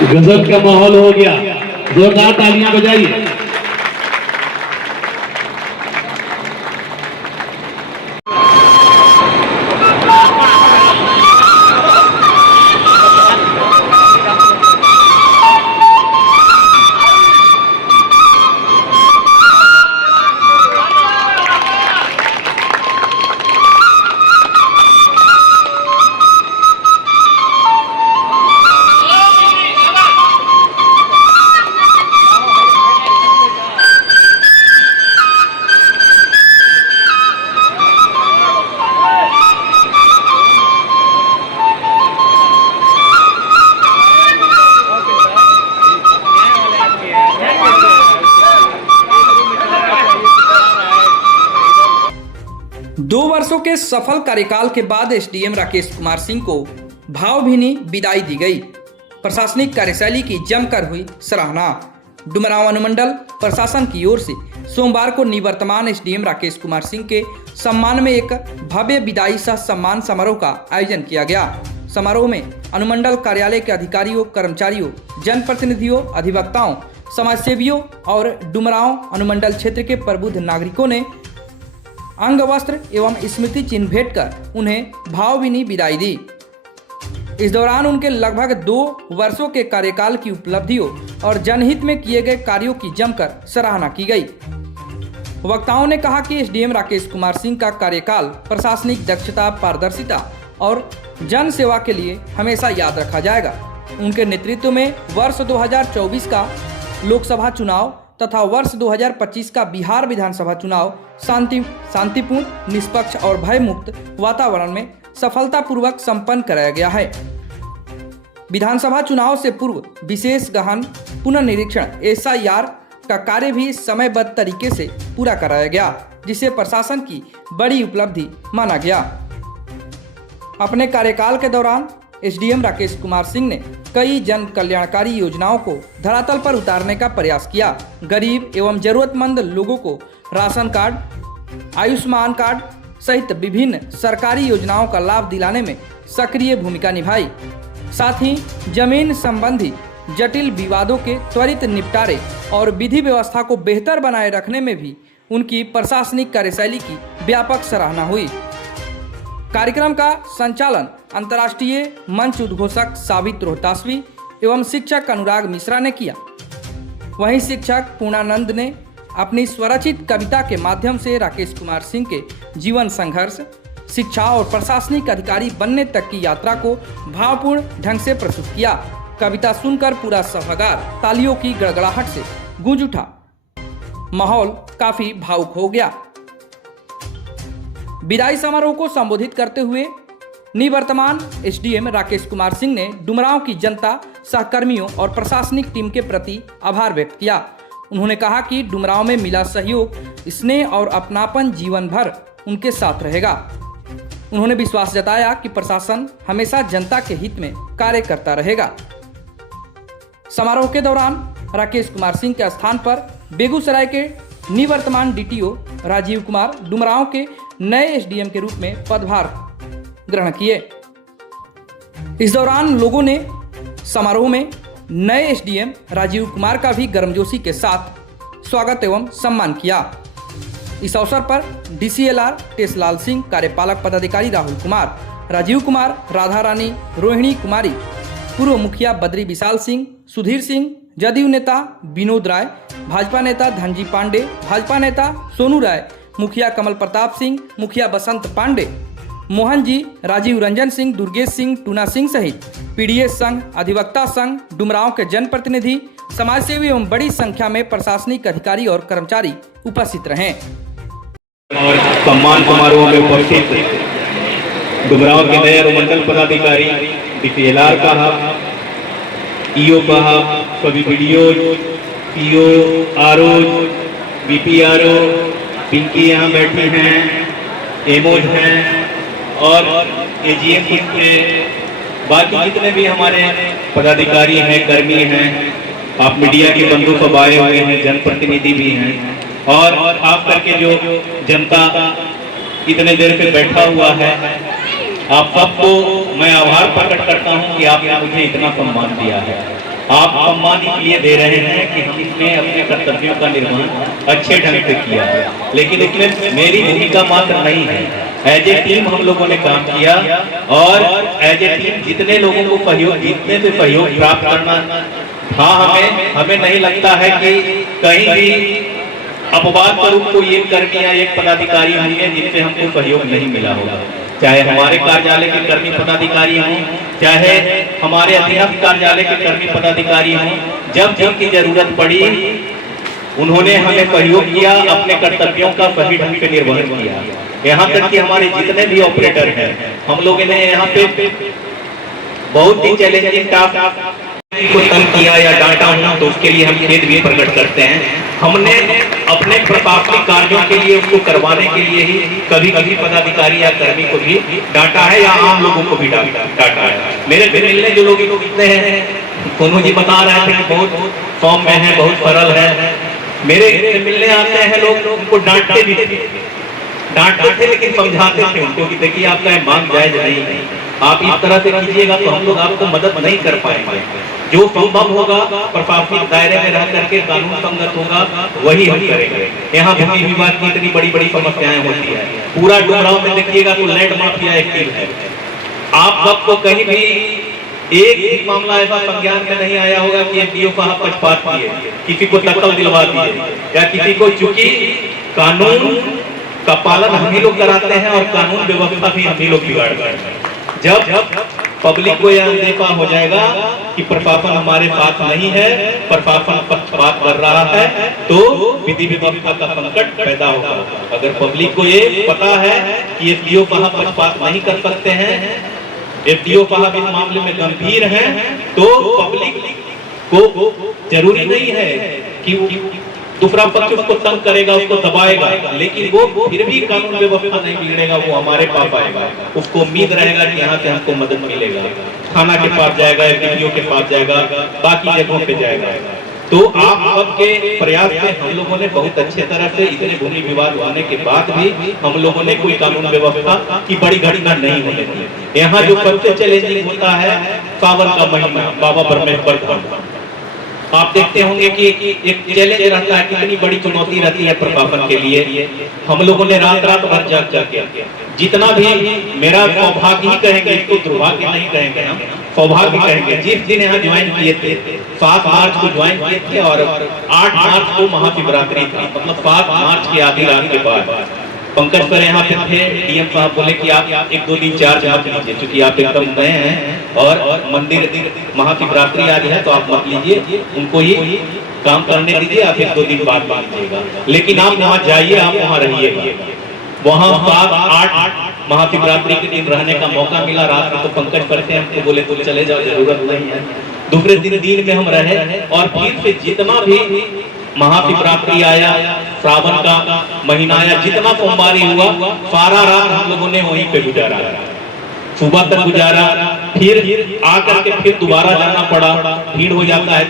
गजब का माहौल हो गया, जोरदार तालियां बजाइए। दो वर्षों के सफल कार्यकाल के बाद एसडीएम राकेश कुमार सिंह को भावभीनी विदाई दी गई। प्रशासनिक कार्यशैली की जमकर हुई सराहना। डुमरांव अनुमंडल प्रशासन की ओर से सोमवार को निवर्तमान एसडीएम राकेश कुमार सिंह के सम्मान में एक भव्य विदाई सह सम्मान समारोह का आयोजन किया गया। समारोह में अनुमंडल कार्यालय के अधिकारियों, कर्मचारियों, जनप्रतिनिधियों, अधिवक्ताओं, समाजसेवियों और डुमरांव अनुमंडल क्षेत्र के प्रबुद्ध नागरिकों ने अंग वस्त्र एवं स्मृति चिन्ह भेंट कर उन्हें भावभीनी विदाई दी। इस दौरान उनके लगभग 2 वर्षों के कार्यकाल की उपलब्धियों और जनहित में किए गए कार्यों की जमकर सराहना की गई। वक्ताओं ने कहा कि एसडीएम राकेश कुमार सिंह का कार्यकाल प्रशासनिक दक्षता, पारदर्शिता और जन सेवा के लिए हमेशा याद रखा जाएगा। उनके नेतृत्व में वर्ष 2024 का लोकसभा चुनाव तथा वर्ष 2025 का बिहार विधानसभा चुनाव शांतिपूर्ण, निष्पक्ष और भयमुक्त वातावरण में सफलतापूर्वक संपन्न कराया गया है। विधानसभा चुनाव से पूर्व विशेष गहन पुनर्निरीक्षण एसआईआर का कार्य भी समयबद्ध तरीके से पूरा कराया गया, जिसे प्रशासन की बड़ी उपलब्धि माना गया। अपने कार्यकाल के दौरान एसडीएम राकेश कुमार सिंह ने कई जन कल्याणकारी योजनाओं को धरातल पर उतारने का प्रयास किया। गरीब एवं जरूरतमंद लोगों को राशन कार्ड, आयुष्मान कार्ड सहित विभिन्न सरकारी योजनाओं का लाभ दिलाने में सक्रिय भूमिका निभाई। साथ ही जमीन संबंधी जटिल विवादों के त्वरित निपटारे और विधि व्यवस्था को बेहतर बनाए रखने में भी उनकी प्रशासनिक कार्यशैली की व्यापक सराहना हुई। कार्यक्रम का संचालन अंतर्राष्ट्रीय मंच उद्घोषक साबित रोहतासवी एवं शिक्षक अनुराग मिश्रा ने किया। वहीं शिक्षक पूर्णानंद ने अपनी स्वरचित कविता के माध्यम से राकेश कुमार सिंह के जीवन संघर्ष, शिक्षा और प्रशासनिक अधिकारी बनने तक की यात्रा को भावपूर्ण ढंग से प्रस्तुत किया। कविता सुनकर पूरा सभागार तालियों की गड़गड़ाहट से गूंज उठा। माहौल काफी भावुक हो गया। विदाई समारोह को संबोधित करते हुए निवर्तमान एसडीएम राकेश कुमार सिंह ने डुमरांव की जनता, सहकर्मियों और प्रशासनिक टीम के प्रति आभार व्यक्त किया। उन्होंने कहा कि डुमरांव में मिला सहयोग, स्नेह और अपनापन जीवन भर उनके साथ रहेगा। उन्होंने विश्वास जताया कि प्रशासन हमेशा जनता के हित में कार्य करता रहेगा। समारोह के दौरान राकेश कुमार सिंह के स्थान पर बेगूसराय के निवर्तमान डीटीओ राजीव कुमार डुमरांव के नए एसडीएम के रूप में पदभार ग्रहण किए। इस दौरान लोगों ने समारोह में नए एसडीएम राजीव कुमार का भी गर्मजोशी के साथ स्वागत एवं सम्मान किया। इस अवसर पर डीसीएलआर टेसलाल सिंह, कार्यपालक पदाधिकारी राहुल कुमार, राजीव कुमार, राधा रानी, रोहिणी कुमारी, पूर्व मुखिया बद्री विशाल सिंह, सुधीर सिंह, जदयू नेता विनोद राय, भाजपा नेता धनजी पांडे, भाजपा नेता सोनू राय, मुखिया कमल प्रताप सिंह, मुखिया बसंत पांडे, मोहन जी, राजीव रंजन सिंह, दुर्गेश सिंह, टूना सिंह सहित पीडीएस संघ, अधिवक्ता संघ, डुमरांव के जनप्रतिनिधि, समाजसेवी एवं बड़ी संख्या में प्रशासनिक अधिकारी और कर्मचारी उपस्थित रहे। और सम्मान समारोह में उपस्थित डुमरांव के नए अनुमंडल पदाधिकारी, डीसीएलआर कहा, ईओ कहा, सभी BDO, PO, RO, BPRO, Pinky यहाँ बैठी हैं, एमओज हैं और एजीएम के बाकी जितने भी हमारे पदाधिकारी हैं, कर्मी हैं, आप मीडिया के बंधु सब आए हुए हैं, जनप्रतिनिधि भी हैं और खास करके जो जनता इतने देर से बैठा हुआ है, आप सबको मैं आभार प्रकट करता हूं कि आपने मुझे इतना सम्मान दिया है। आप सम्मान इसलिए दे रहे हैं कि हमने अपने कर्तव्यों का निर्वहन अच्छे ढंग से किया, लेकिन उसमें मेरी भूमिका मात्र नहीं है। एज ए टीम हम लोगों ने काम किया और एज ए टीम जितने लोगों को जितने से सहयोग प्राप्त करना था हमें नहीं लगता है कि कहीं भी अपवाद स्वरूप कोई एक कर्मी या एक पदाधिकारी होंगे जिनसे हमको सहयोग नहीं मिला होगा। चाहे हमारे कार्यालय के कर्मी पदाधिकारी हों, चाहे हमारे अधीनस्थ कार्यालय के कर्मी पदाधिकारी हों, जब जिनकी जरूरत पड़ी उन्होंने हमें सहयोग किया, अपने कर्तव्यों का सही ढंग से निर्वहन किया। यहाँ तक कि हमारे जितने भी ऑपरेटर हैं, हम लोगों ने यहाँ पे बहुत ही चैलेंजिंग टास्क को तंग किया या डांटा होना, तो उसके लिए हम खेद भी प्रकट करते हैं। हमने अपने प्रशासनिक कार्यों के लिए उसको करवाने के लिए ही कभी कभी पदाधिकारी या कर्मी को भी डांटा है या आम लोगों को भी डांटा है। मेरे से मिलने जो लोग मिलते हैं, सोनू जी बता रहे थे कि बहुत सौम्य है, बहुत सरल है। मेरे से मिलने आते हैं लोग, उनको डांटते थे लेकिन समझाते थे उनको कि देखिए आपका मांग जायज नहीं है, आप इस तरह से कीजिएगा तो हम लोग आपको मदद नहीं कर पाएंगे। जो संभव होगा प्रशासनिक दायरे में रह करके कानून संगत होगा वही हम करेंगे। यहाँ भूमि विवाद की इतनी बड़ी बड़ी समस्याएं होती है, पूरा डुमरांव में देखिएगा तो लैंड माफिया एक्टिव है। आप सबको कहीं भी एक भी मामला ऐसा संज्ञान में नहीं आया होगा कि एसडीओ साहब पक्षपात किए, किसी को तत्व दिलवा दिए या किसी को, चूंकि कानून का पालन हम ही लोग कराते हैं और कानून व्यवस्था भी हम ही लोग बिगाड़ते हैं। जब पब्लिक को यह अनदेखा हो जाएगा कि प्रशासन हमारे साथ नहीं है, प्रशासन पक्षपात कर रहा है, तो विधि व्यवस्था का संकट पैदा होगा। अगर पब्लिक को ये पता है कि एसडीओ साहब पक्षपात नहीं कर सकते हैं, एसडीओ साहब इस मामले में गंभीर हैं, तो पब्लिक को जरूरी नहीं है कि दूसरा पक्ष उसको तंग करेगा, उसको दबाएगा, लेकिन वो फिर भी कानून व्यवस्था नहीं बिगड़ेगा, वो हमारे पास आएगा। उसको उम्मीद रहेगा कि यहाँ से हमको मदद मिलेगा, थाना के पास जाएगा, एसडीओ के पास जाएगा, बाकी जगहों पे जाएगा। तो आप सबके प्रयास से हम लोगों ने बहुत अच्छे तरह से, इतने भूमि विवाद होने के बाद भी हम लोगों ने कोई कानून व्यवस्था की बड़ी घटना नहीं होने दी। यहाँ जो सबसे चैलेंजिंग होता है सावन का महीना, बाबा परमेश्वर धाम, आप देखते होंगे कि एक चैलेंज रहता है, कितनी बड़ी चुनौती रहती है प्रशासन के लिए। हम लोगों ने रात भर जाग करके, जितना भी मेरा सौभाग्य ही कहेंगे, इसको दुर्भाग्य नहीं कहेंगे, हम सौभाग्य कहेंगे। जिस दिन यहाँ ज्वाइन किए थे, 7 मार्च को ज्वाइन किए थे और 8 मार्च को महाशिवरात्रि थी, मतलब 7 मार्च की आधी रात के बाद पंकज सर यहाँ पे थे। डीएम साहब बोले कि आप 1-2 दिन चार्ज मत लीजिए, क्योंकि आप एकदम नए हैं और मंदिर महाशिवरात्रि आज है तो आप मत लीजिए, उनको ही काम करने दीजिए, आप 1-2 दिन बाद लीजिएगा। लेकिन आप वहाँ जाइए, आप वहाँ रहिएगा। वहाँ 7-8 महाशिवरात्रि के दिन रहने का मौका मिला। रात में तो पंकज सर थे, हमको बोले तो चले जाओ, जरूरत नहीं है। दूसरे दिन में हम रहे और फिर से जितना भी महाशिवरात्रि आया, श्रावण का महीना आया, जितना सोमवारी हुआ, सारा रात हम लोगों ने वहीं पे गुजारा, सुबह तक गुजारा। फिर आकर के फिर दोबारा जाना पड़ा, भीड़ हो जाता है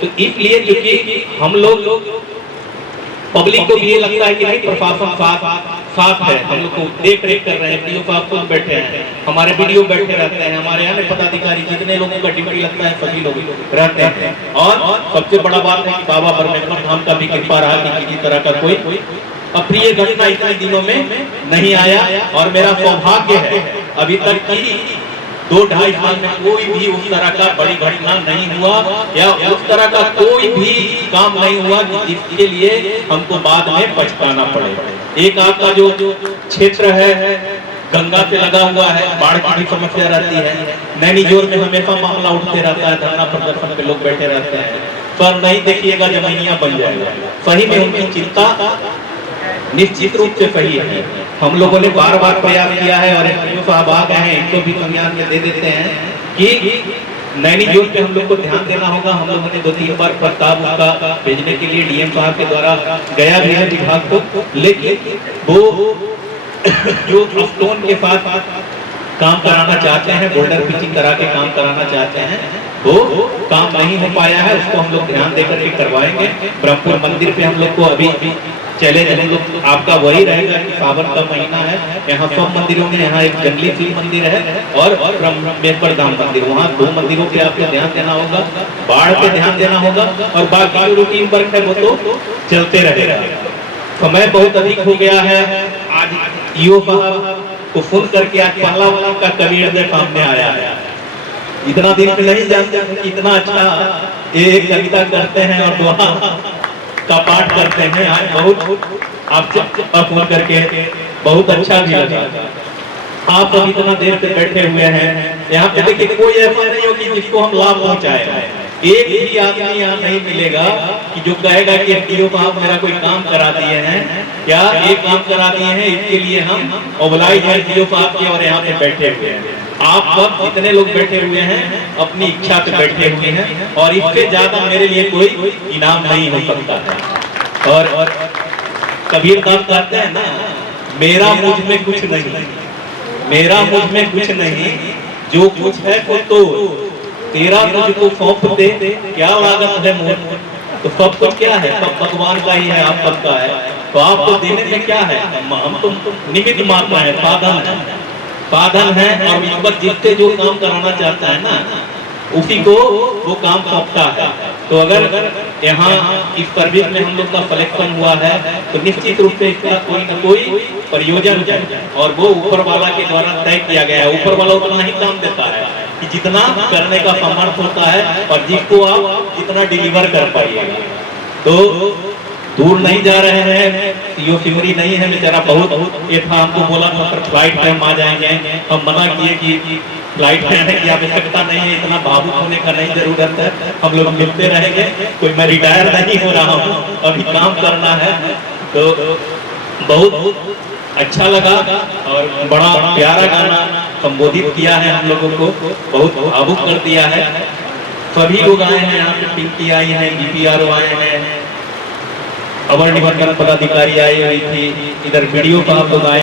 तो इसलिए, क्योंकि हम लोग पब्लिक को भी ये लगता है कि नहीं प्रशासन साथ है, हम लोग को देख रेख कर रहे हैं। डीओ साहब खुद बैठे हैं, हमारे वीडियो बैठे रहते हैं, हमारे यहाँ पदाधिकारी जितने लोगों का ड्यूटी लगता है सभी लोग रहते हैं। और सबसे बड़ा बात है कि बाबा परमेश्वर धाम का भी कृपा रहा कि किसी तरह का कोई अप्रिय घटना इतने दिनों में नहीं आया। और मेरा सौभाग्य है अभी तक की 2-2.5 साल में कोई भी उस तरह का बड़ी घटना नहीं हुआ या उस तरह का कोई भी काम नहीं हुआ कि जिसके लिए हमको बाद में पछताना पड़े। एक आपका जो क्षेत्र है गंगा से लगा हुआ है, बाढ़ की भी समस्या रहती है। नैनीजोर में हमेशा मामला उठते रहता है, धरना प्रदर्शन पे लोग बैठे रहते हैं, पर नहीं देखिएगा जमीनियां बन जाएगा। सही में उनकी चिंता निश्चित रूप से सही है। हम लोगों ने बार बार प्रयास किया है और एसडीओ साहब आ गए हैं, इनको भी संज्ञान में दे देते हैं कि नैनीजोर पे हम लोग को ध्यान देना होगा। हम लोगों ने 2-3 बार प्रस्ताव उसका भेजने के लिए डीएम साहब के द्वारा गया भी है विभाग को, लेकिन वो जो स्टोन के साथ काम कराना चाहते हैं, बोल्डर पिचिंग करा के काम कराना चाहते हैं, वो काम नहीं हो पाया है। उसको हम लोग ध्यान देकर के करवाएंगे। ब्रह्मपुर मंदिर पे हम लोग को अभी चैलेंज हम लोग आपका वही रहेगा कि सावन का महीना है, यहाँ सब मंदिरों में, यहाँ एक जंगली शिव मंदिर है और ब्रह्मेश्वर धाम मंदिर, वहाँ 2 मंदिरों पे आपको ध्यान देना होगा, बाढ़ पे ध्यान देना होगा और बाकी जो रूटीन वर्क है वो तो चलते रहेगा। समय बहुत अधिक हो गया है। आज ईओ को फोन करके आज पहला वाला का कबीर ने सामने आया है। इतना दिन में नहीं जानते कि इतना अच्छा ये कविता करते हैं और दोहा का पाठ करते हैं। आज बहुत आपसे फोन करके बहुत अच्छा भी लगा। आप सब इतना देर से बैठे हुए हैं, यहाँ पे देखिए कोई ऐसा नहीं हो कि जिसको हम लाभ पहुंचाए। एक भी आदमी यहाँ नहीं मिलेगा कि जो कहेगा कि एफडीओ को आप मेरा कोई काम करा दिए हैं, क्या ये काम करा दिए हैं, इसके लिए हम ओबलाइज हैं एफडीओ को आपके और यहाँ पे बैठे हुए हैं। आप सब जितने लोग बैठे हुए हैं अपनी इच्छा से बैठे हुए हैं और इससे ज्यादा मेरे लिए कोई इनाम नहीं हो सकता है। और कबीर दास कहते हैं ना, मेरा मुझ में कुछ नहीं, मेरा मुझ में कुछ नहीं, जो कुछ है वो तो तेरा तुझको सौंप दे, क्या लागत है मोह। तो सब कुछ क्या है, सब भगवान का ही है, आप सबका है। तो आपको देने में क्या है, हम तो निमित्त मात्र है, साधन है, साधन है। और इस वक्त जिससे जो काम कराना चाहता है ना, उसी को वो काम सौंपता है। तो अगर यहाँ इस सर्विस में हम लोग का सिलेक्शन हुआ है तो निश्चित रूप से इसका कोई न कोई प्रयोजन है और वो ऊपर वाला के द्वारा तय किया गया है। ऊपर वाला उतना ही काम देता है कि जितना करने का सामर्थ्य होता है और जिसको आप जितना डिलीवर कर पाइएगा। तो दूर नहीं जा रहे हैं, सीओ सिमरी नहीं है बेचारा, बहुत ये था, हमको बोला था सर फ्लाइट पे हम आ जाएंगे, हम मना किए कि फ्लाइट पे आने की आवश्यकता नहीं है, इतना भावुक होने का नहीं जरूरत है, हम लोग मिलते रहेंगे, कोई मैं रिटायर नहीं हो रहा हूँ, अभी काम करना है। तो बहुत अच्छा लगा और बड़ा प्यारा गाना संबोधित किया है, हम लोगों को बहुत भावुक कर दिया है। सभी लोग आए हैं यहाँ पे, पिंकी आई है, बीपीआरओ आए हैं, अवर निबंधन पदाधिकारी आई हुई थी, इधर वीडियो का आप लोग आए।